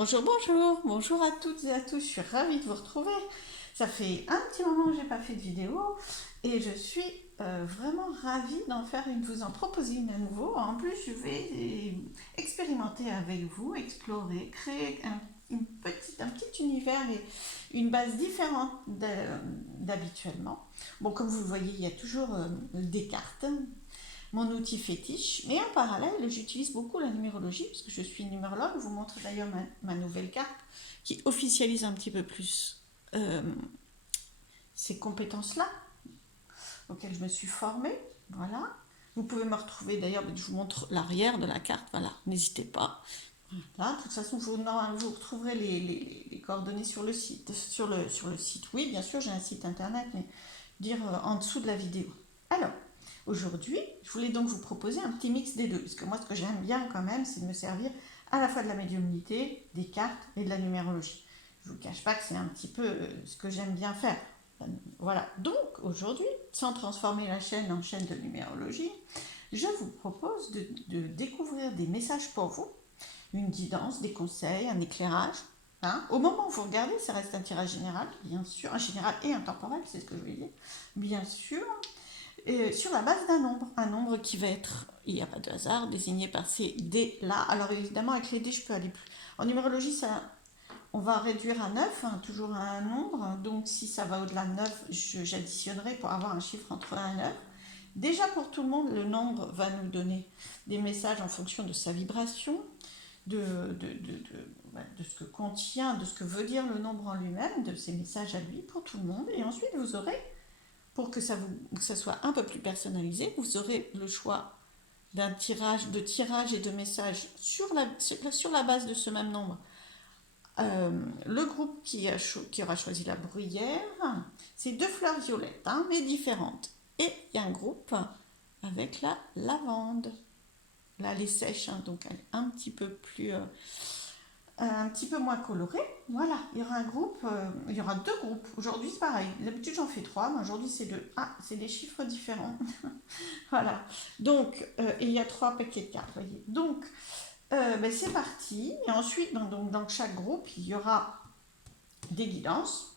Bonjour, bonjour, bonjour à toutes et à tous, je suis ravie de vous retrouver. Ça fait un petit moment que j'ai pas fait de vidéo et je suis vraiment ravie d'en faire une, de vous en proposer une à nouveau. En plus, je vais expérimenter avec vous, explorer, créer un petit univers et une base différente d'habituellement. Bon, comme vous le voyez, il y a toujours des cartes, mon outil fétiche. Mais en parallèle, j'utilise beaucoup la numérologie, parce que je suis numérologue. Je vous montre d'ailleurs ma nouvelle carte, qui officialise un petit peu plus euh, ces compétences-là, auxquelles je me suis formée. Voilà. Vous pouvez me retrouver d'ailleurs, je vous montre l'arrière de la carte, voilà, n'hésitez pas. Là, de toute façon, vous retrouverez les coordonnées sur le site. Sur le site, oui, bien sûr, j'ai un site internet, mais dire en dessous de la vidéo. Alors, aujourd'hui, je voulais donc vous proposer un petit mix des deux, parce que moi, ce que j'aime bien quand même, c'est de me servir à la fois de la médiumnité, des cartes et de la numérologie. Je ne vous cache pas que c'est un petit peu ce que j'aime bien faire. Voilà, donc aujourd'hui, sans transformer la chaîne en chaîne de numérologie, je vous propose de découvrir des messages pour vous, une guidance, des conseils, un éclairage. Hein. Au moment où vous regardez, ça reste un tirage général, bien sûr, un général et un temporel, c'est ce que je voulais dire, bien sûr, sur la base un nombre qui va être, il n'y a pas de hasard, désigné par ces dés-là. Alors évidemment, avec les dés, je peux aller plus. En numérologie, ça, on va réduire à 9, hein, toujours à un nombre, donc si ça va au-delà de 9, j'additionnerai pour avoir un chiffre entre 1 et 9. Déjà pour tout le monde, le nombre va nous donner des messages en fonction de sa vibration, de, de ce que contient, de ce que veut dire le nombre en lui-même, de ses messages à lui pour tout le monde. Et ensuite, vous aurez, pour que ça soit un peu plus personnalisé, vous aurez le choix d'un tirage, de tirage et de messages sur la base de ce même nombre. Le groupe qui aura choisi la bruyère, c'est deux fleurs violettes, hein, mais différentes. Et il y a un groupe avec la lavande. Là, elle est sèche, hein, donc elle est un petit peu moins colorée. Voilà, il y aura un groupe, il y aura deux groupes. Aujourd'hui, c'est pareil. D'habitude, j'en fais trois, mais aujourd'hui, c'est deux. Ah, c'est des chiffres différents. Voilà. Donc, il y a trois paquets de cartes, voyez. Donc, ben, c'est parti. Et ensuite, dans chaque groupe, il y aura des guidances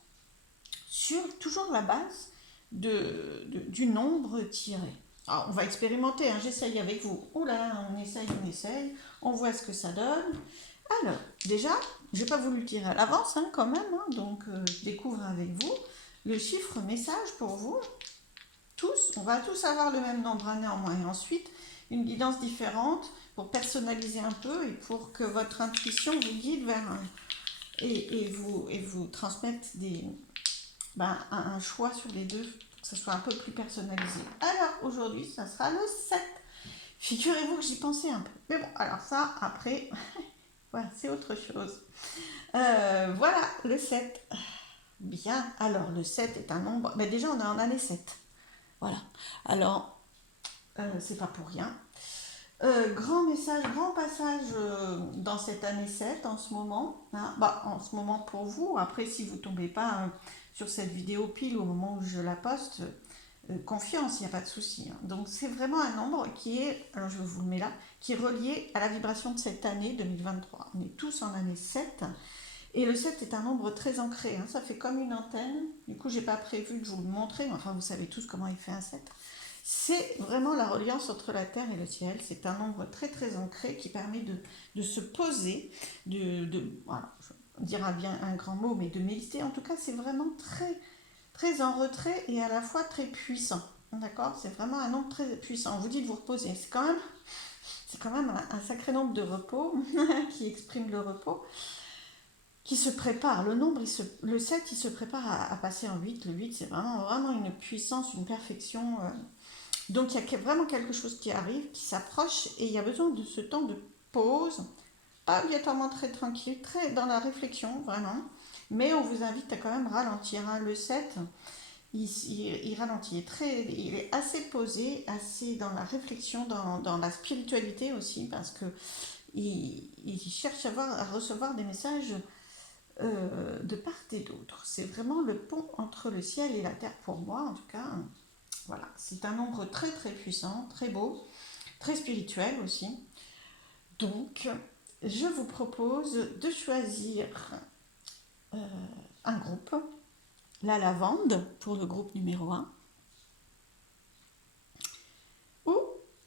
sur toujours la base du nombre tiré. Alors, on va expérimenter, hein, j'essaye avec vous. Oula, on essaye, on voit ce que ça donne. Alors, déjà, j'ai pas voulu tirer à l'avance quand même, hein, donc je découvre avec vous le chiffre message pour vous. Tous, on va tous avoir le même nombre néanmoins. Et ensuite, une guidance différente pour personnaliser un peu et pour que votre intuition vous guide vers et vous transmette un choix sur les deux, pour que ce soit un peu plus personnalisé. Alors aujourd'hui, ça sera le 7. Figurez-vous que j'y pensais un peu. Mais bon, alors ça, après, voilà, c'est autre chose. Voilà, le 7. Bien, alors le 7 est un nombre. Ben déjà, on est en année 7. Voilà. Alors, c'est pas pour rien. Grand message, grand passage dans cette année 7 en ce moment. Hein. Bah, en ce moment pour vous. Après, si vous ne tombez pas sur cette vidéo pile au moment où je la poste, confiance, il n'y a pas de souci. Hein. Donc, c'est vraiment un nombre qui est, alors je vous le mets là, qui est relié à la vibration de cette année 2023. On est tous en année 7. Et le 7 est un nombre très ancré. Hein. Ça fait comme une antenne. Du coup, j'ai pas prévu de vous le montrer. Mais enfin, vous savez tous comment il fait un 7. C'est vraiment la reliance entre la terre et le ciel. C'est un nombre très très ancré qui permet de se poser, voilà, je dirais bien un grand mot, mais de méditer. En tout cas, c'est vraiment très très en retrait et à la fois très puissant. D'accord. C'est vraiment un nombre très puissant. On vous dit de vous reposer. C'est quand même un sacré nombre de repos qui exprime le repos, qui se prépare. Le nombre, le 7, il se prépare à passer en 8. Le 8, c'est vraiment une puissance, une perfection. Donc il y a vraiment quelque chose qui arrive, qui s'approche, et il y a besoin de ce temps de pause, pas obligatoirement très tranquille, très dans la réflexion, vraiment. Mais on vous invite à quand même ralentir. Hein. Le 7, il ralentit, il est assez posé, assez dans la réflexion, dans la spiritualité aussi, parce que il cherche à recevoir des messages de part et d'autre. C'est vraiment le pont entre le ciel et la terre pour moi, en tout cas. Voilà, c'est un nombre très très puissant, très beau, très spirituel aussi. Donc, je vous propose de choisir un groupe, la lavande pour le groupe numéro 1, ou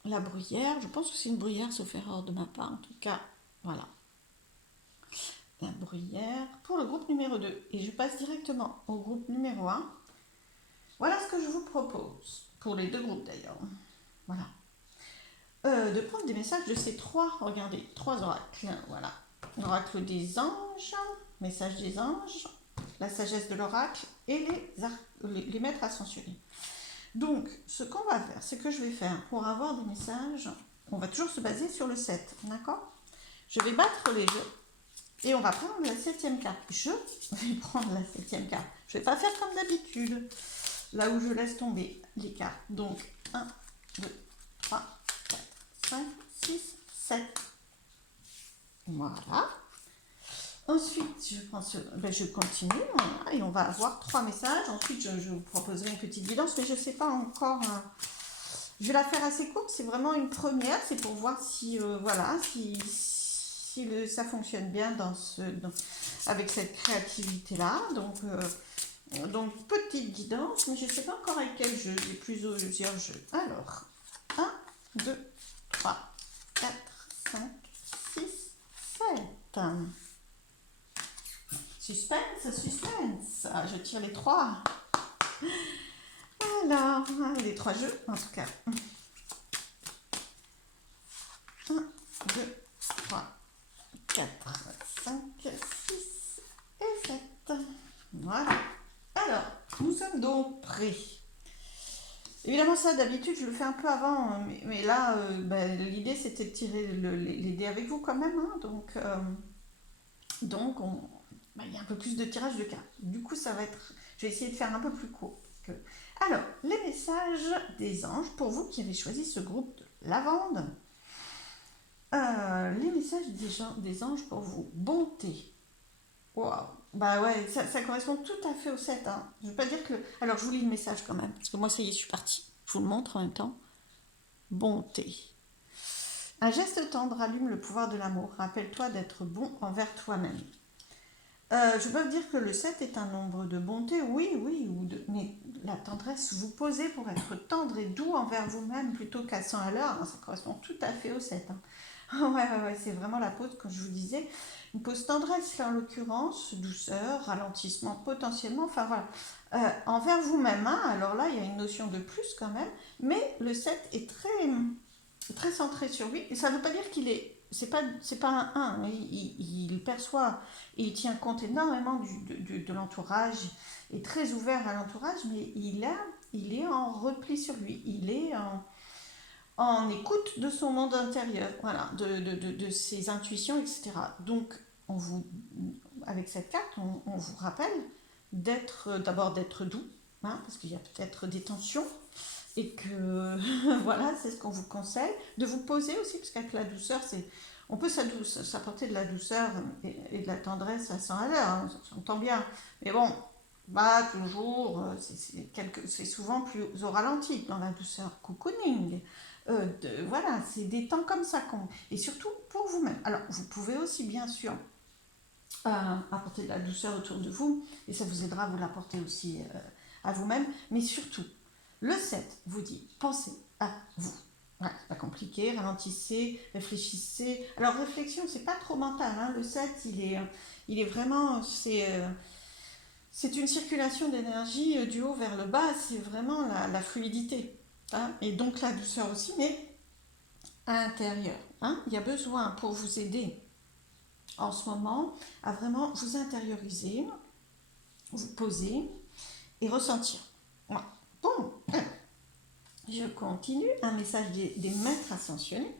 la bruyère, je pense que c'est une bruyère sauf erreur de ma part en tout cas, voilà. La bruyère pour le groupe numéro 2. Et je passe directement au groupe numéro 1. Voilà ce que je vous propose, pour les deux groupes d'ailleurs. Voilà. De prendre des messages de ces regardez, 3 oracles. Voilà. L'oracle des anges, message des anges, la sagesse de l'oracle et les maîtres ascensionnés. Donc, ce qu'on va faire, c'est que je vais faire, pour avoir des messages, on va toujours se baser sur le 7, d'accord? Je vais battre les jeux et on va prendre la 7e carte. Je vais prendre la 7e carte. Je ne vais pas faire comme d'habitude, là où je laisse tomber les cartes. Donc, 1, 2, 3, 4, 5, 6, 7. Voilà. Ensuite, je continue et on va avoir 3 messages. Ensuite, je vous proposerai une petite guidance, mais je ne sais pas encore. Je vais la faire assez courte. C'est vraiment une première. C'est pour voir si, si ça fonctionne bien avec cette créativité-là. Donc, petite guidance, mais je ne sais pas encore avec quel jeu. J'ai plusieurs jeux. Alors, 1, 2, 3, 4, 5, 6, 7. Suspense, suspense. Ah, je tire les 3. Alors, les 3 jeux, en tout cas. 1, 2, 3, 4, 5, 6 et 7. Voilà. Alors, nous sommes donc prêts. Évidemment, ça, d'habitude, je le fais un peu avant, mais là, l'idée, c'était de tirer les dés avec vous quand même. Hein, donc il y a un peu plus de tirage de cartes. Du coup, ça va être... Je vais essayer de faire un peu plus court. Alors, les messages des anges, pour vous qui avez choisi ce groupe de lavande. Les messages des anges pour vous. Bonté. Waouh. Bah ouais, ça correspond tout à fait au 7. Hein. Je ne veux pas dire que... Alors, je vous lis le message quand même, parce que moi, ça y est, je suis partie. Je vous le montre en même temps. Bonté. Un geste tendre allume le pouvoir de l'amour. Rappelle-toi d'être bon envers toi-même. Je peux dire que le 7 est un nombre de bonté, oui, mais la tendresse, vous posez pour être tendre et doux envers vous-même plutôt qu'à 100 à l'heure, hein, ça correspond tout à fait au 7. Hein. Ouais, c'est vraiment la pose, comme je vous disais. Une pose tendresse, là, en l'occurrence, douceur, ralentissement potentiellement, enfin voilà. Envers vous-même, hein, alors là, il y a une notion de plus quand même, mais le 7 est très centré sur lui, et ça ne veut pas dire qu'il est... C'est pas un 1, il perçoit et il tient compte énormément de l'entourage, est très ouvert à l'entourage, mais il est en repli sur lui, il est en écoute de son monde intérieur, voilà, de ses intuitions, etc. Donc, avec cette carte, on vous rappelle d'abord d'être doux, hein, parce qu'il y a peut-être des tensions, et que voilà, c'est ce qu'on vous conseille, de vous poser aussi, parce qu'avec la douceur, on peut s'apporter de la douceur et de la tendresse à 100 à l'heure, hein, ça s'entend bien, mais bon, toujours, c'est souvent plus au ralenti dans la douceur, cocooning, voilà, c'est des temps comme ça, et surtout pour vous-même. Alors, vous pouvez aussi, bien sûr, apporter de la douceur autour de vous, et ça vous aidera à vous l'apporter aussi à vous-même, mais surtout, le 7 vous dit, pensez à vous. Voilà, c'est pas compliqué, ralentissez, réfléchissez. Alors, réflexion, c'est pas trop mental, hein. Le 7, il est vraiment, c'est une circulation d'énergie du haut vers le bas, c'est vraiment la fluidité. Hein, et donc la douceur aussi, mais à l'intérieur. Hein. Il y a besoin pour vous aider en ce moment à vraiment vous intérioriser, vous poser et ressentir. Voilà. Bon, je continue. Un message des maîtres ascensionnés.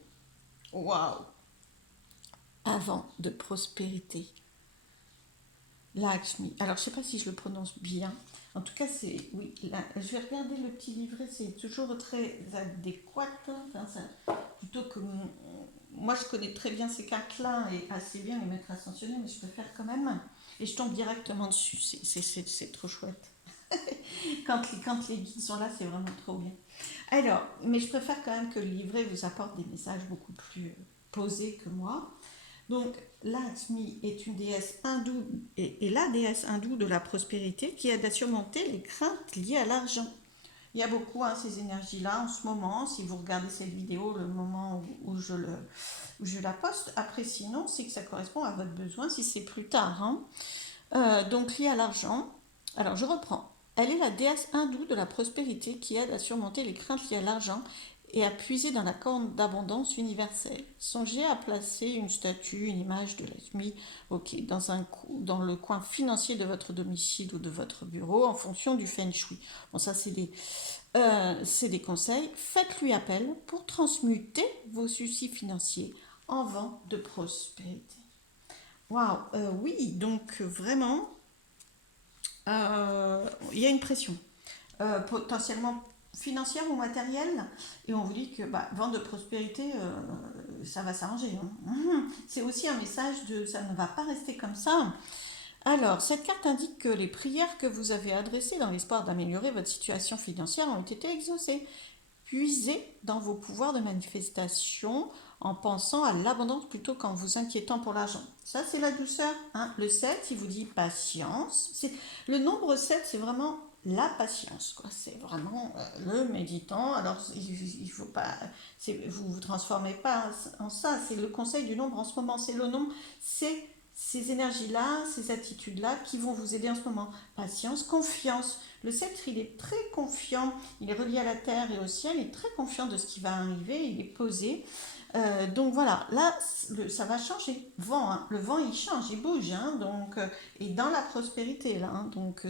Waouh! Avant de prospérité. Lakshmi. Alors, je ne sais pas si je le prononce bien. En tout cas, oui, je vais regarder le petit livret, c'est toujours très adéquat. Enfin, plutôt que... Moi, je connais très bien ces cartes-là et assez bien les maîtres ascensionnés, mais je préfère quand même. Et je tombe directement dessus. C'est trop chouette. quand les guides sont là, c'est vraiment trop bien. Alors, mais je préfère quand même que le livret vous apporte des messages beaucoup plus posés que moi. Donc, Lakshmi est une déesse hindoue et la déesse hindoue de la prospérité qui aide à surmonter les craintes liées à l'argent. Il y a beaucoup ces énergies-là en ce moment. Si vous regardez cette vidéo, le moment où je la poste. Après, sinon, c'est que ça correspond à votre besoin si c'est plus tard. Donc, lié à l'argent. Alors, je reprends. Elle est la déesse hindoue de la prospérité qui aide à surmonter les craintes liées à l'argent et à puiser dans la corne d'abondance universelle. Songez à placer une statue, une image de Lakshmi, ok, dans le coin financier de votre domicile ou de votre bureau en fonction du feng shui. Bon, ça, c'est des conseils. Faites-lui appel pour transmuter vos soucis financiers en vent de prospérité. Waouh, oui, donc vraiment, il y a une pression, potentiellement financière ou matérielle, et on vous dit que vent de prospérité, ça va s'arranger. C'est aussi un message de ça ne va pas rester comme ça. Alors, cette carte indique que les prières que vous avez adressées dans l'espoir d'améliorer votre situation financière ont été exaucées. Puisez dans vos pouvoirs de manifestation en pensant à l'abondance plutôt qu'en vous inquiétant pour l'argent. Ça, c'est la douceur. Le 7, il vous dit patience. Le nombre 7, c'est vraiment la patience. C'est vraiment le méditant. Alors, il faut pas... Vous ne vous transformez pas en ça. C'est le conseil du nombre en ce moment. C'est le nombre, c'est ces énergies-là, ces attitudes-là qui vont vous aider en ce moment. Patience, confiance. Le sceptre, il est très confiant, il est relié à la terre et au ciel, il est très confiant de ce qui va arriver, il est posé. Donc voilà, là, ça va changer. Le vent, il change, il bouge, et dans la prospérité, là. Donc,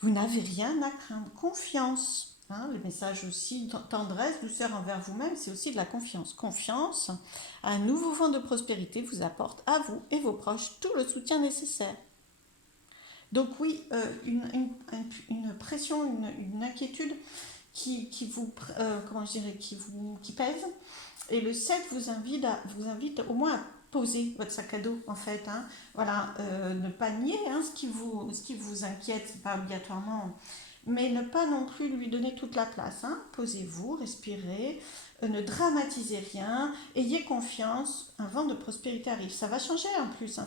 vous n'avez rien à craindre. Confiance. Le message aussi, tendresse, douceur envers vous-même, c'est aussi de la confiance. Confiance, un nouveau vent de prospérité vous apporte à vous et vos proches tout le soutien nécessaire. Donc oui, une pression, une inquiétude qui vous, comment je dirais, qui pèse. Et le 7 vous invite au moins à poser votre sac à dos, en fait. Voilà, ne pas nier ce qui vous inquiète, c'est pas obligatoirement, mais ne pas non plus lui donner toute la place. Posez-vous, respirez, ne dramatisez rien, ayez confiance, un vent de prospérité arrive. Ça va changer en plus.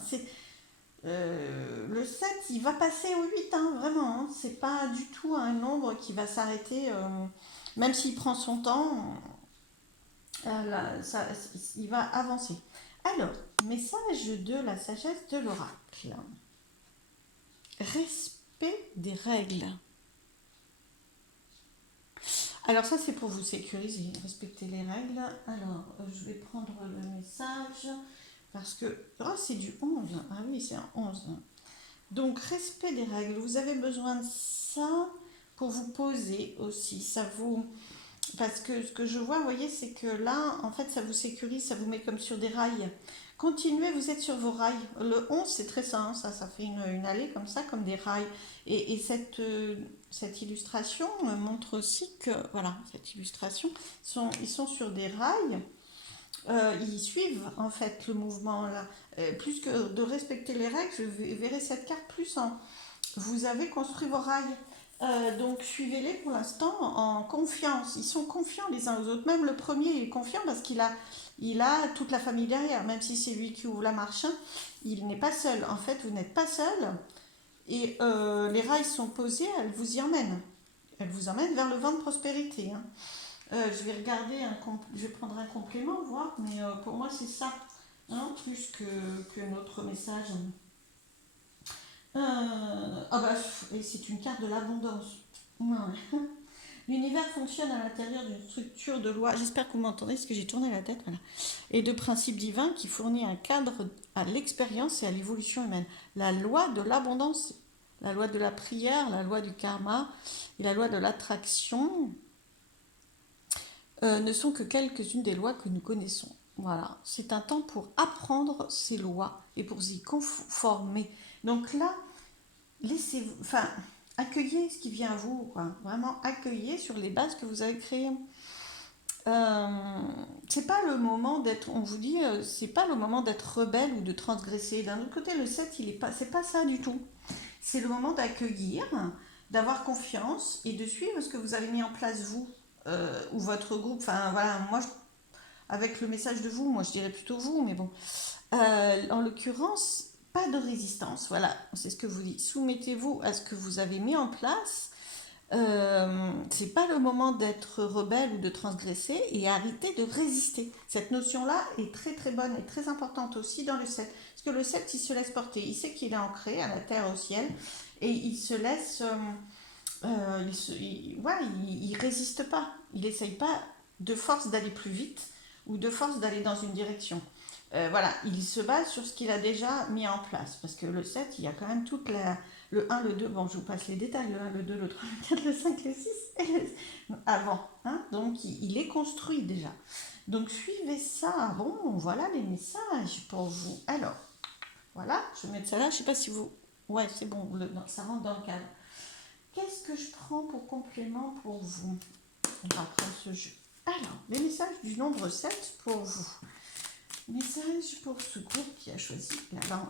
Le 7, il va passer au 8, vraiment. C'est pas du tout un nombre qui va s'arrêter, même s'il prend son temps, là, il va avancer. Alors, message de la sagesse de l'oracle. Respect des règles. Alors ça, c'est pour vous sécuriser, respecter les règles. Alors, je vais prendre le message, parce que c'est du 11. Ah oui, c'est un 11. Donc, respect des règles. Vous avez besoin de ça pour vous poser aussi. Parce que ce que je vois, vous voyez, c'est que là, en fait, ça vous sécurise, ça vous met comme sur des rails. Continuez, vous êtes sur vos rails. Le 11, c'est très sain, ça fait une allée comme ça, comme des rails. Et cette illustration me montre aussi que, voilà, cette illustration, ils sont sur des rails. Ils suivent en fait le mouvement là. Plus que de respecter les règles, je verrai cette carte plus en vous avez construit vos rails. Donc suivez-les pour l'instant en confiance. Ils sont confiants les uns aux autres. Même le premier il est confiant parce il a toute la famille derrière. Même si c'est lui qui ouvre la marche, il n'est pas seul. En fait, vous n'êtes pas seul. Et les rails sont posés, elles vous y emmènent. Elles vous emmènent vers le vent de prospérité. Je vais regarder, je vais prendre un complément, voir, mais pour moi c'est ça, plus que notre message. Et c'est une carte de l'abondance. Ouais. L'univers fonctionne à l'intérieur d'une structure de loi, j'espère que vous m'entendez parce que j'ai tourné la tête, voilà, et de principes divins qui fournit un cadre à l'expérience et à l'évolution humaine. La loi de l'abondance, la loi de la prière, la loi du karma et la loi de l'attraction ne sont que quelques-unes des lois que nous connaissons. Voilà, c'est un temps pour apprendre ces lois et pour s'y conformer. Donc là, accueillez ce qui vient à vous, quoi. Vraiment accueillez sur les bases que vous avez créées. C'est pas le moment d'être, on vous dit, c'est pas le moment d'être rebelle ou de transgresser. D'un autre côté, le 7, c'est pas ça du tout. C'est le moment d'accueillir, d'avoir confiance et de suivre ce que vous avez mis en place vous ou votre groupe. Enfin voilà, avec le message de vous. Moi, je dirais plutôt vous, mais bon. En l'occurrence, pas de résistance. Voilà, c'est ce que vous dites. Soumettez-vous à ce que vous avez mis en place. C'est pas le moment d'être rebelle ou de transgresser et arrêter de résister. Cette notion-là est très très bonne et très importante aussi dans le 7. Parce que le 7, il se laisse porter. Il sait qu'il est ancré à la terre, au ciel. Et il se laisse... il résiste pas. Il n'essaye pas de force d'aller plus vite ou de force d'aller dans une direction. Voilà, il se base sur ce qu'il a déjà mis en place. Parce que le 7, il y a quand même toute la... Le 1, le 2, bon, je vous passe les détails. Le 1, le 2, le 3, le 4, le 5, le 6, et avant. Hein, donc, il est construit déjà. Donc, suivez ça. Bon, voilà les messages pour vous. Alors, voilà, je vais mettre ça là. Je sais pas si vous... Ouais, c'est bon, non, ça rentre dans le cadre. Qu'est-ce que je prends pour complément pour vous? On va prendre ce jeu. Alors, les messages du nombre 7 pour vous. Message pour ce groupe qui a choisi la lavande.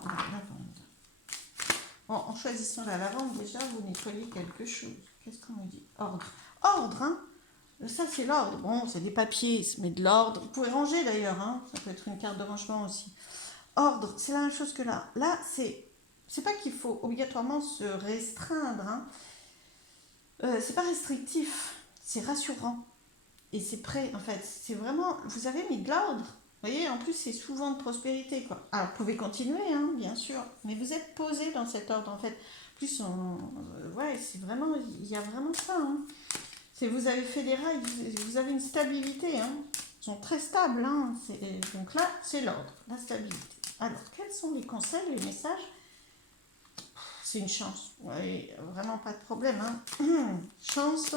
Bon, en choisissant la lavande, déjà, vous nettoyez quelque chose. Qu'est-ce qu'on me dit? Ordre. Ordre, hein? Ça, c'est l'ordre. Bon, c'est des papiers, se met de l'ordre. Vous pouvez ranger d'ailleurs, hein? Ça peut être une carte de rangement aussi. Ordre, c'est la même chose que là. Là, c'est pas qu'il faut obligatoirement se restreindre, hein? C'est pas restrictif, c'est rassurant. Et c'est prêt, en fait. C'est vraiment... Vous avez mis de l'ordre. Vous voyez, en plus, c'est souvent de prospérité, quoi. Alors, vous pouvez continuer, hein, bien sûr. Mais vous êtes posé dans cet ordre, en fait. Plus, ouais, c'est vraiment... Il y a vraiment ça, hein. Vous avez fait des rails, vous avez une stabilité, hein. Ils sont très stables, hein. Donc là, c'est l'ordre, la stabilité. Alors, quels sont les conseils, les messages? C'est une chance. Oui, vraiment pas de problème, hein. Chance.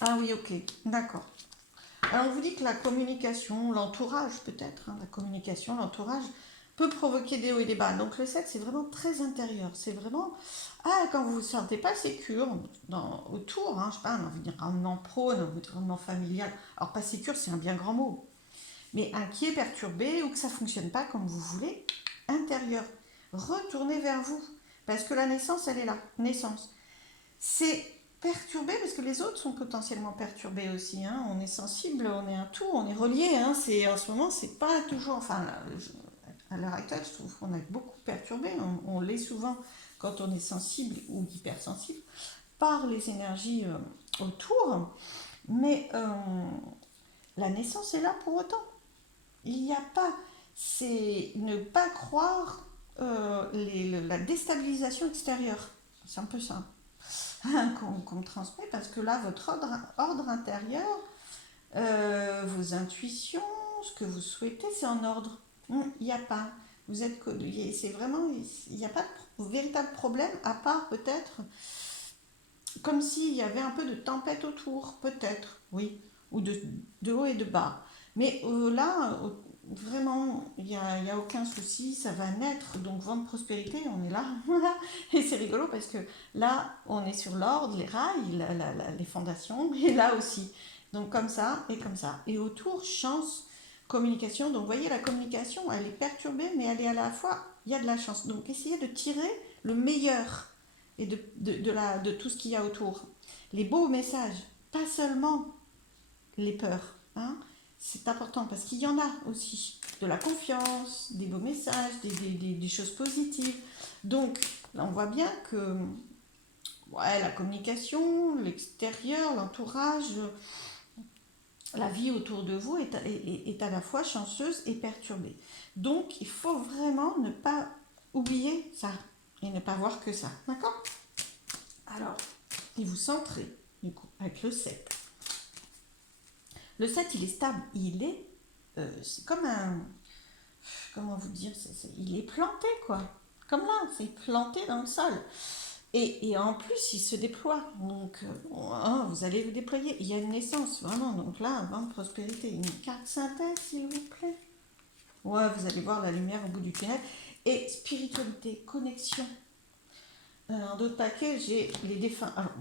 Ah oui, ok, d'accord. Alors on vous dit que la communication, l'entourage peut-être, hein, la communication, l'entourage peut provoquer des hauts et des bas. Donc le 7, c'est vraiment très intérieur. C'est vraiment, quand vous ne vous sentez pas sécure autour, hein, je sais pas, un environnement pro, un environnement familial. Alors pas sécure, c'est un bien grand mot. Mais inquiet, perturbé, ou que ça ne fonctionne pas comme vous voulez, intérieur. Retournez vers vous. Parce que la naissance, elle est là. Naissance. C'est perturbé parce que les autres sont potentiellement perturbés aussi, hein. On est sensible, on est un tout, on est relié, hein. En ce moment, c'est pas toujours. Enfin, à l'heure actuelle, je trouve qu'on est beaucoup perturbé. On l'est souvent quand on est sensible ou hypersensible par les énergies autour. Mais la naissance est là pour autant. Il n'y a pas. C'est ne pas croire la déstabilisation extérieure. C'est un peu ça qu'on me transmet parce que là, votre ordre intérieur, vos intuitions, ce que vous souhaitez, c'est en ordre. Il n'y a pas. C'est vraiment, il n'y a pas de véritable problème à part peut-être comme s'il y avait un peu de tempête autour, peut-être, oui, ou de haut et de bas. Mais là, vraiment, il n'y a aucun souci, ça va naître. Donc, vente prospérité, on est là. Voilà. Et c'est rigolo parce que là, on est sur l'ordre, les rails, les fondations, et là aussi. Donc, comme ça et comme ça. Et autour, chance, communication. Donc, vous voyez, la communication, elle est perturbée, mais elle est à la fois, il y a de la chance. Donc, essayez de tirer le meilleur et de tout ce qu'il y a autour. Les beaux messages, pas seulement les peurs, hein. C'est important parce qu'il y en a aussi. De la confiance, des beaux messages, des choses positives. Donc, là, on voit bien que ouais, la communication, l'extérieur, l'entourage, la vie autour de vous est à la fois chanceuse et perturbée. Donc, il faut vraiment ne pas oublier ça et ne pas voir que ça. D'accord? Alors, et vous centrez, du coup, avec le 7. Le 7, il est stable. C'est comme un... Comment vous dire? Il est planté, quoi. Comme là, c'est planté dans le sol. Et en plus, il se déploie. Donc, vous allez vous déployer. Il y a une naissance, vraiment. Donc là, vente prospérité. Une carte synthèse, s'il vous plaît. Ouais, vous allez voir la lumière au bout du tunnel. Et spiritualité, connexion. Dans d'autres paquets, j'ai les défunts. Alors,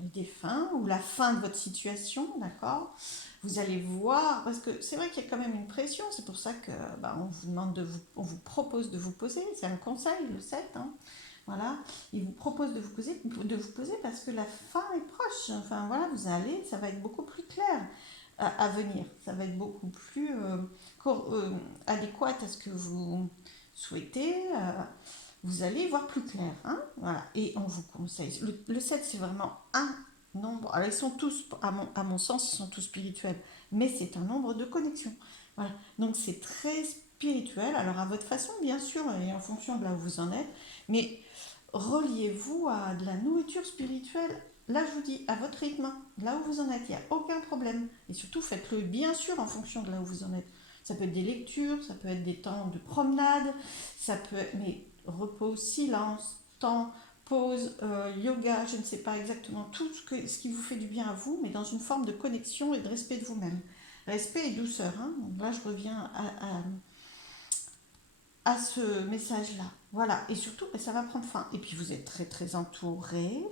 les défunts ou la fin de votre situation, d'accord? Vous allez voir, parce que c'est vrai qu'il y a quand même une pression, c'est pour ça que on vous demande on vous propose de vous poser, c'est un conseil, le 7, hein. Voilà, il vous propose de vous poser parce que la fin est proche. Enfin voilà, ça va être beaucoup plus clair. à venir. Ça va être beaucoup plus adéquat à ce que vous souhaitez. Vous allez voir plus clair. Hein, voilà. Et on vous conseille. Le 7, c'est vraiment un nombre. Alors, ils sont tous, à mon sens, ils sont tous spirituels. Mais c'est un nombre de connexion. Voilà. Donc, c'est très spirituel. Alors, à votre façon, bien sûr, et en fonction de là où vous en êtes. Mais reliez-vous à de la nourriture spirituelle. Là, je vous dis, à votre rythme, là où vous en êtes, il n'y a aucun problème. Et surtout, faites-le bien sûr en fonction de là où vous en êtes. Ça peut être des lectures, ça peut être des temps de promenade, ça peut être, mais repos, silence, temps, pause, yoga, je ne sais pas exactement tout ce qui vous fait du bien à vous, mais dans une forme de connexion et de respect de vous-même. Respect et douceur. Hein. Donc là, je reviens à ce message-là. Voilà. Et surtout, ça va prendre fin. Et puis, vous êtes très, très entouré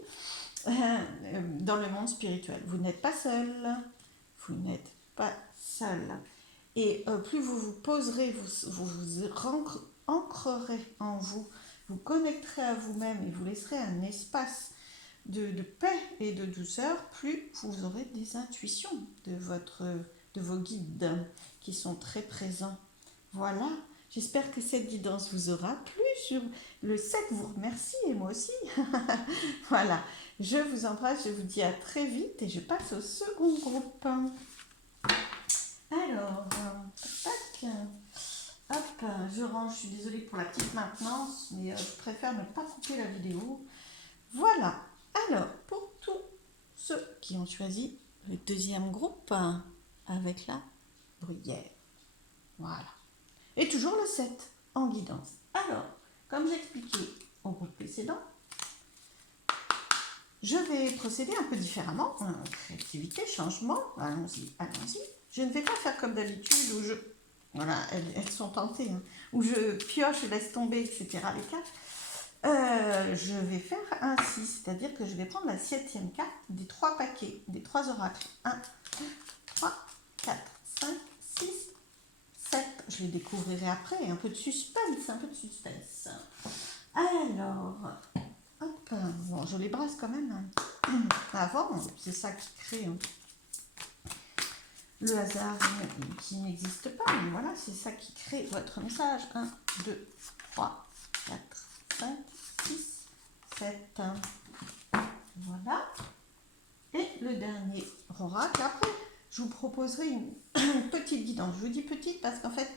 dans le monde spirituel. Vous n'êtes pas seul. Vous n'êtes pas seul. Et plus vous vous poserez, vous ancrerez en vous, vous connecterez à vous-même et vous laisserez un espace de paix et de douceur, plus vous aurez des intuitions de vos guides qui sont très présents. Voilà, j'espère que cette guidance vous aura plu. Sur le 7 vous remercie et moi aussi. Voilà, je vous embrasse, je vous dis à très vite et je passe au second groupe. Alors, tac, hop, je range, je suis désolée pour la petite maintenance, mais je préfère ne pas couper la vidéo. Voilà, alors, pour tous ceux qui ont choisi le deuxième groupe avec la bruyère, voilà. Et toujours le 7 en guidance. Alors, comme j'expliquais au groupe précédent, je vais procéder un peu différemment. Créativité, changement, allons-y, allons-y. Je ne vais pas faire comme d'habitude où je... Voilà, elles sont tentées. Hein, où je pioche, je laisse tomber, etc. les cartes. Je vais faire ainsi, c'est-à-dire que je vais prendre la 7e carte des 3 paquets, des 3 oracles. 1, 2, 3, 4, 5, 6, 7. Je les découvrirai après. Un peu de suspense, un peu de suspense. Alors... Hop, bon, je les brasse quand même avant, c'est ça qui crée le hasard qui n'existe pas, mais voilà, c'est ça qui crée votre message. 1, 2, 3, 4, 5, 6, 7. Voilà. Et le dernier oracle. Après, je vous proposerai une petite guidance. Je vous dis petite parce qu'en fait,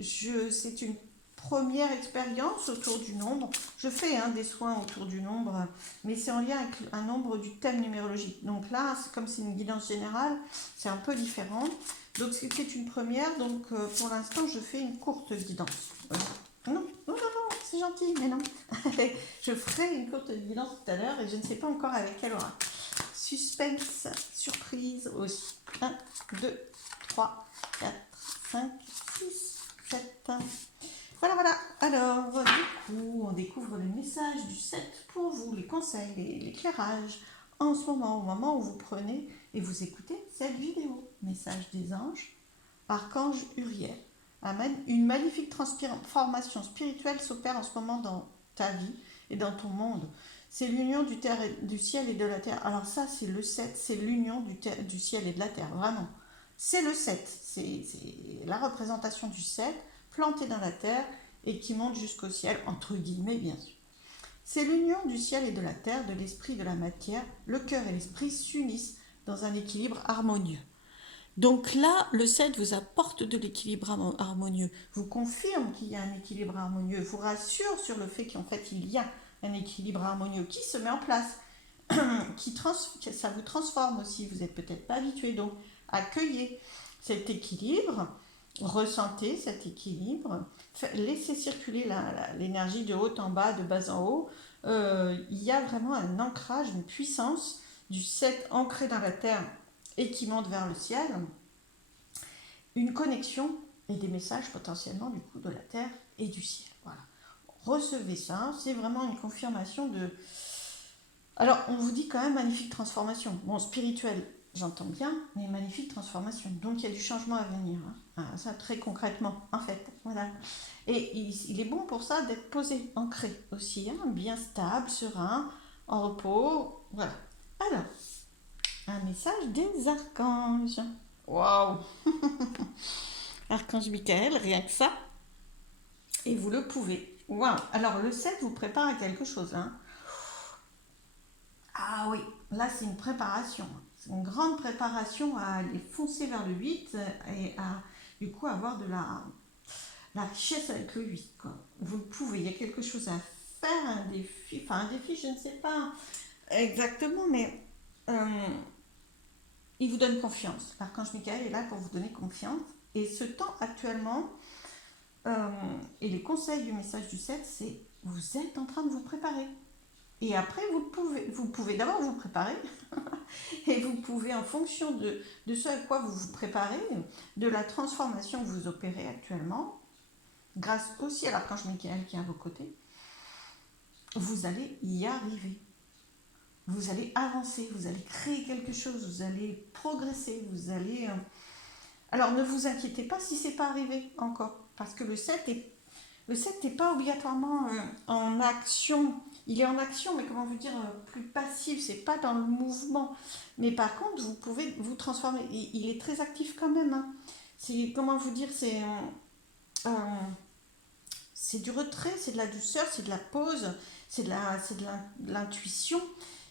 c'est une première expérience autour du nombre. Je fais des soins autour du nombre, mais c'est en lien avec un nombre du thème numérologique. Donc là, comme c'est une guidance générale, c'est un peu différent. Donc c'était une première, donc pour l'instant, je fais une courte guidance. Non, c'est gentil, mais non. Je ferai une courte guidance tout à l'heure et je ne sais pas encore avec quelle aura. Suspense, surprise aussi. 1, 2, 3, 4, 5, 6, 7. Voilà. Alors, du coup, on découvre le message du 7 pour vous, les conseils, l'éclairage. En ce moment, au moment où vous prenez et vous écoutez cette vidéo. Message des anges, Archange Uriel. Une magnifique transformation spirituelle s'opère en ce moment dans ta vie et dans ton monde. C'est l'union du ciel et de la terre. Alors ça, c'est le 7, c'est l'union du ciel et de la terre, vraiment. C'est le 7, c'est la représentation du 7 planté dans la terre et qui monte jusqu'au ciel, entre guillemets, bien sûr. C'est l'union du ciel et de la terre, de l'esprit et de la matière. Le cœur et l'esprit s'unissent dans un équilibre harmonieux. Donc là, le 7 vous apporte de l'équilibre harmonieux, vous confirme qu'il y a un équilibre harmonieux, vous rassure sur le fait qu'en fait il y a un équilibre harmonieux qui se met en place, ça vous transforme aussi, vous n'êtes peut-être pas habitué, donc accueillez cet équilibre, ressentez cet équilibre, laissez circuler l'énergie de haut en bas, de bas en haut. Il y a vraiment un ancrage, une puissance du 7 ancré dans la terre et qui monte vers le ciel, une connexion et des messages potentiellement du coup de la terre et du ciel. Voilà. Recevez ça, c'est vraiment une confirmation de... Alors, on vous dit quand même magnifique transformation. Bon, spirituel, j'entends bien, mais magnifique transformation. Donc, il y a du changement à venir. Ça, très concrètement, en fait. Voilà. Et il est bon pour ça d'être posé, ancré aussi, bien stable, serein, en repos. Voilà. Alors, un message des archanges. Waouh! Archange Michael, rien que ça. Et vous le pouvez. Waouh! Alors le 7 vous prépare à quelque chose, hein. Ah oui, là c'est une préparation. C'est une grande préparation à aller foncer vers le 8 et à du coup avoir de la richesse avec le 8, quoi. Vous le pouvez, il y a quelque chose à faire, un défi, je ne sais pas exactement, mais euh, il vous donne confiance. L'archange Michael est là pour vous donner confiance. Et ce temps actuellement, euh, et les conseils du message du 7, c'est vous êtes en train de vous préparer. Et après, vous pouvez d'abord vous préparer et vous pouvez, en fonction de ce à quoi vous vous préparez, de la transformation que vous opérez actuellement, grâce aussi à l'archange Michael qui est à vos côtés, vous allez y arriver. Vous allez avancer, vous allez créer quelque chose, vous allez progresser, vous allez... Alors ne vous inquiétez pas si c'est pas arrivé encore, parce que le 7 n'est pas obligatoirement en action. Il est en action, mais comment vous dire, plus passif, c'est pas dans le mouvement. Mais par contre, vous pouvez vous transformer. Il est très actif quand même, hein. C'est, comment vous dire, euh, c'est du retrait, c'est de la douceur, c'est de la pause, de l'intuition,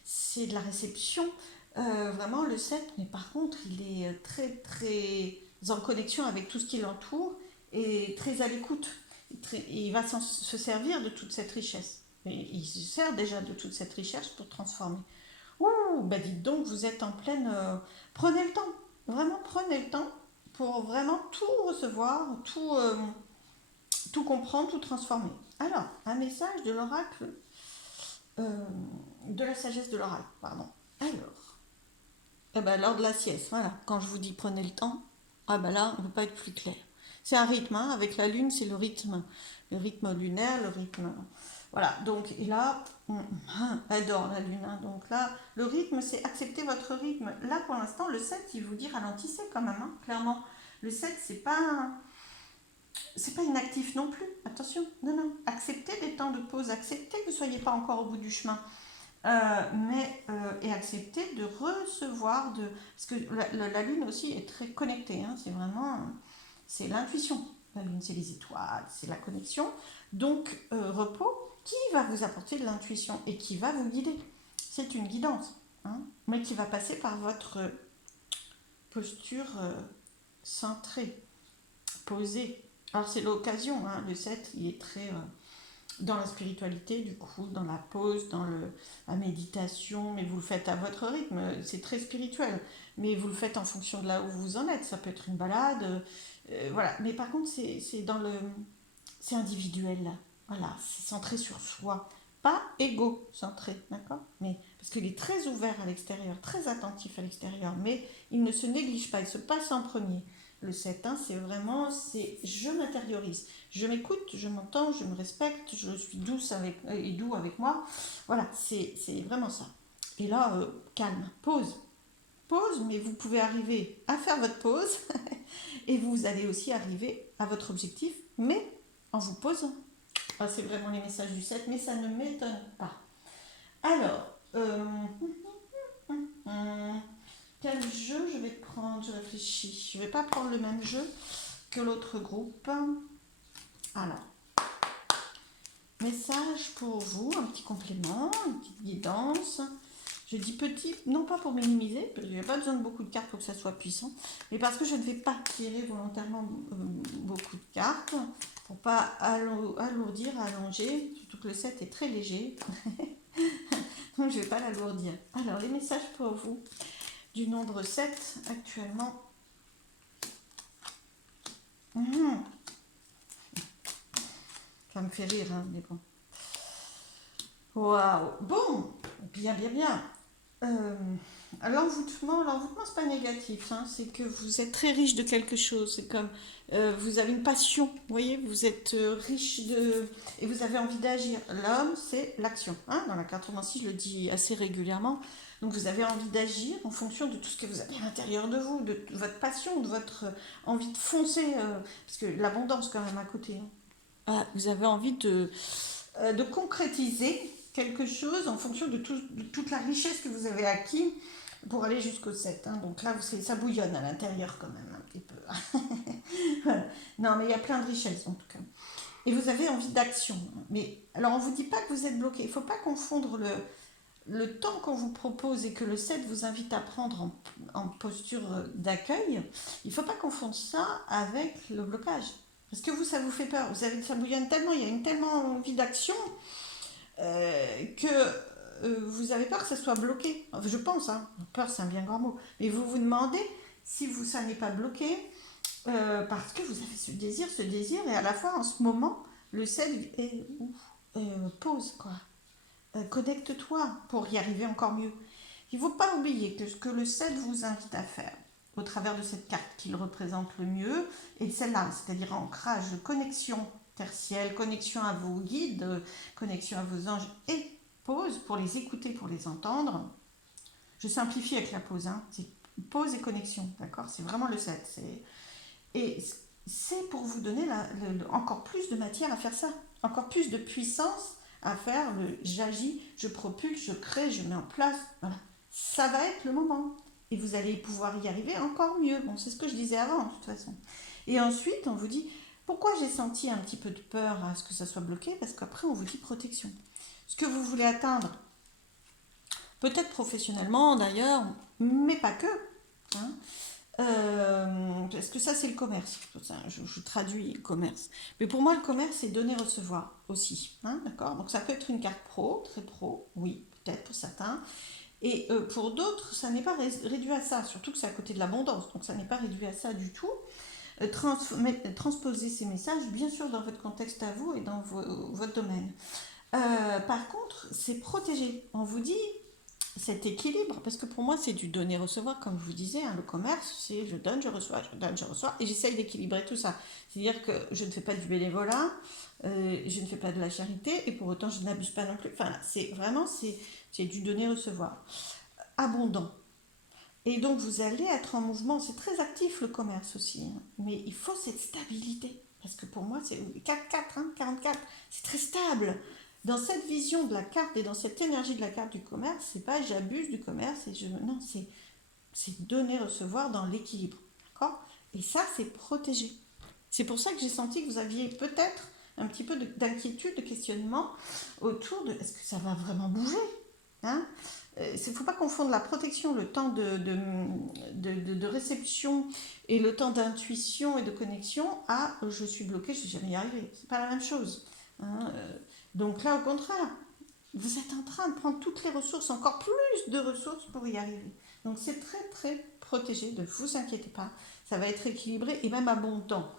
c'est de la réception. Vraiment, le 7, mais par contre, il est très, très en connexion avec tout ce qui l'entoure et très à l'écoute. Il va se servir de toute cette richesse. Et il se sert déjà de toute cette richesse pour transformer. Ouh, bah dites donc, vous êtes en pleine... prenez le temps, vraiment prenez le temps pour vraiment tout recevoir, tout comprendre, tout transformer. Alors, un message de l'oracle, euh, de la sagesse de l'oracle, pardon. Alors, eh ben, lors de la sieste, voilà, quand je vous dis prenez le temps, ah ben là, on ne peut pas être plus clair. C'est un rythme, hein, avec la lune, c'est le rythme lunaire, le rythme... Voilà, donc, et là, adore la lune, hein, donc là, le rythme, c'est accepter votre rythme. Là, pour l'instant, le 7, il vous dit ralentissez quand même, hein, clairement. Le 7, c'est pas inactif non plus, attention, non, non. Acceptez des temps de pause, acceptez que vous ne soyez pas encore au bout du chemin. Et accepter de recevoir, parce que la lune aussi est très connectée, hein, c'est vraiment, c'est l'intuition. La lune, c'est les étoiles, c'est la connexion. Donc, repos, qui va vous apporter de l'intuition et qui va vous guider. C'est une guidance, hein, mais qui va passer par votre posture centrée, posée. Alors, c'est l'occasion, hein, le 7, il est très... dans la spiritualité, du coup, dans la pause, la méditation, mais vous le faites à votre rythme, c'est très spirituel, mais vous le faites en fonction de là où vous en êtes, ça peut être une balade, voilà, mais par contre, c'est individuel, là. Voilà, c'est centré sur soi, pas égo-centré, d'accord? Mais, parce qu'il est très ouvert à l'extérieur, très attentif à l'extérieur, mais il ne se néglige pas, il se passe en premier. Le 7, hein, c'est vraiment, c'est je m'intériorise. Je m'écoute, je m'entends, je me respecte, je suis douce et doux avec moi. Voilà, c'est vraiment ça. Et là, calme, pause. Pause, mais vous pouvez arriver à faire votre pause et vous allez aussi arriver à votre objectif, mais en vous posant. Ah, c'est vraiment les messages du 7, mais ça ne m'étonne pas. Alors, quel jeu je vais prendre? Je réfléchis. Je ne vais pas prendre le même jeu que l'autre groupe. Alors, message pour vous, un petit complément, une petite guidance. Je dis petit, non pas pour minimiser, parce que je n'ai pas besoin de beaucoup de cartes pour que ça soit puissant, mais parce que je ne vais pas tirer volontairement beaucoup de cartes, pour ne pas alourdir, allonger, surtout que le 7 est très léger, donc je ne vais pas l'alourdir. Alors, les messages pour vous du nombre 7 actuellement. Ça me fait rire, hein, mais bon. Waouh. Bon, bien, bien, bien. L'envoûtement, c'est pas négatif, hein, c'est que vous êtes très riche de quelque chose. C'est comme vous avez une passion, vous voyez, vous êtes riche et vous avez envie d'agir. L'homme, c'est l'action, hein, dans la cartomancie, je le dis assez régulièrement. Donc vous avez envie d'agir en fonction de tout ce que vous avez à l'intérieur de vous, de votre passion, de votre envie de foncer, parce que l'abondance quand même à côté, hein. Ah, vous avez envie de concrétiser quelque chose en fonction de toute la richesse que vous avez acquis pour aller jusqu'au 7. Hein. Donc là, ça bouillonne à l'intérieur quand même un petit peu. Voilà. Non, mais il y a plein de richesses en tout cas. Et vous avez envie d'action. Mais alors, on ne vous dit pas que vous êtes bloqué. Il ne faut pas confondre le temps qu'on vous propose et que le 7 vous invite à prendre en posture d'accueil. Il ne faut pas confondre ça avec le blocage. Parce que vous, ça vous fait peur. Vous avez, ça bouillonne tellement, il y a une tellement envie d'action que vous avez peur que ça soit bloqué. Enfin, je pense, hein. Peur, c'est un bien grand mot. Mais vous vous demandez si ça n'est pas bloqué parce que vous avez ce désir, et à la fois en ce moment, le 7 est pause, quoi. Connecte-toi pour y arriver encore mieux. Il ne faut pas oublier que ce que le 7 vous invite à faire, au travers de cette carte qu'il représente le mieux, et celle-là, c'est-à-dire ancrage, connexion tertielle, connexion à vos guides, connexion à vos anges, et pause pour les écouter, pour les entendre. Je simplifie avec la pause, hein. C'est pause et connexion, d'accord? C'est vraiment le 7. Et c'est pour vous donner encore plus de matière à faire ça, encore plus de puissance à faire le j'agis, je propulse, je crée, je mets en place. Voilà. Ça va être le moment. Et vous allez pouvoir y arriver encore mieux. Bon, c'est ce que je disais avant, de toute façon. Et ensuite, on vous dit, pourquoi j'ai senti un petit peu de peur à ce que ça soit bloqué? Parce qu'après, on vous dit protection. Ce que vous voulez atteindre, peut-être professionnellement d'ailleurs, mais pas que. Hein. Parce que ça, c'est le commerce. Je traduis le commerce. Mais pour moi, le commerce, c'est donner-recevoir aussi. Hein, d'accord? Donc, ça peut être une carte pro, très pro, oui, peut-être pour certains. Et pour d'autres, ça n'est pas réduit à ça. Surtout que c'est à côté de l'abondance. Donc, ça n'est pas réduit à ça du tout. Transposer ces messages, bien sûr, dans votre contexte à vous et dans votre domaine. Par contre, c'est protégé. On vous dit cet équilibre, parce que pour moi c'est du donner-recevoir, comme je vous disais, hein, le commerce, c'est je donne, je reçois, je donne, je reçois, et j'essaye d'équilibrer tout ça. C'est-à-dire que je ne fais pas du bénévolat, je ne fais pas de la charité, et pour autant je n'abuse pas non plus. Enfin, c'est vraiment, c'est du donner-recevoir. Abondant. Et donc vous allez être en mouvement, c'est très actif le commerce aussi, hein, mais il faut cette stabilité. Parce que pour moi, c'est 4-4, hein, 44, c'est très stable. Dans cette vision de la carte et dans cette énergie de la carte du commerce, c'est pas j'abuse du commerce, non, c'est donner, recevoir dans l'équilibre. D'accord? Et ça, c'est protégé. C'est pour ça que j'ai senti que vous aviez peut-être un petit peu d'inquiétude, de questionnement autour de est-ce que ça va vraiment bouger? Hein? Il ne faut pas confondre la protection, le temps de réception et le temps d'intuition et de connexion à je suis bloqué, je ne vais jamais y arriver. C'est pas la même chose. Hein? Donc là, au contraire, vous êtes en train de prendre toutes les ressources, encore plus de ressources pour y arriver. Donc c'est très très protégé, ne vous inquiétez pas, ça va être équilibré et même abondant.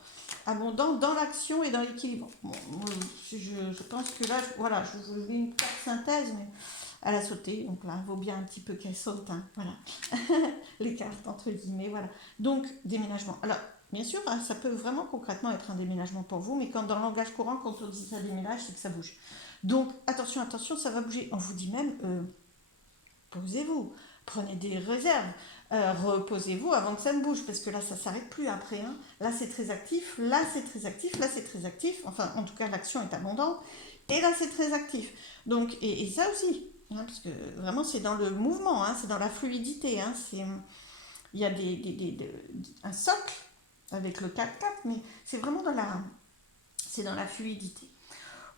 Abondant dans l'action et dans l'équilibre. Bon, je pense que là, voilà, je vous lis une petite synthèse, mais elle a sauté, donc là, il vaut bien un petit peu qu'elle saute, hein, voilà. Les cartes, entre guillemets, voilà. Donc, déménagement. Alors, bien sûr, hein, ça peut vraiment concrètement être un déménagement pour vous, mais quand dans le langage courant, quand on dit ça déménage, c'est que ça bouge. Donc, attention, attention, ça va bouger. On vous dit même, posez-vous, prenez des réserves, reposez-vous avant que ça ne bouge, parce que là, ça ne s'arrête plus après. Hein. Là, c'est très actif, là, c'est très actif, là, c'est très actif. Enfin, en tout cas, l'action est abondante. Et là, c'est très actif. Donc, et ça aussi, hein, parce que vraiment, c'est dans le mouvement, hein, c'est dans la fluidité. Hein, il y a un socle avec le 4-4, mais c'est vraiment c'est dans la fluidité.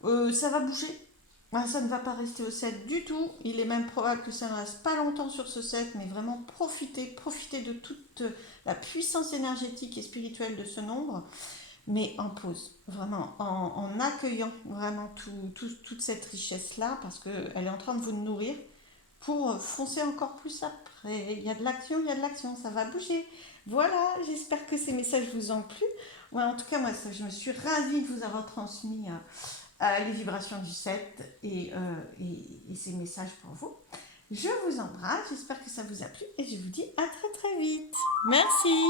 Ça va bouger. Ça ne va pas rester au 7 du tout. Il est même probable que ça ne reste pas longtemps sur ce 7, mais vraiment profitez de toute la puissance énergétique et spirituelle de ce nombre, mais en pause, vraiment, en accueillant vraiment toute cette richesse-là, parce qu'elle est en train de vous nourrir pour foncer encore plus après. Il y a de l'action, ça va bouger. Voilà, j'espère que ces messages vous ont plu. Ouais, en tout cas, moi, je me suis ravie de vous avoir transmis les vibrations du 7 et ces messages pour vous. Je vous embrasse, j'espère que ça vous a plu et je vous dis à très très vite. Merci.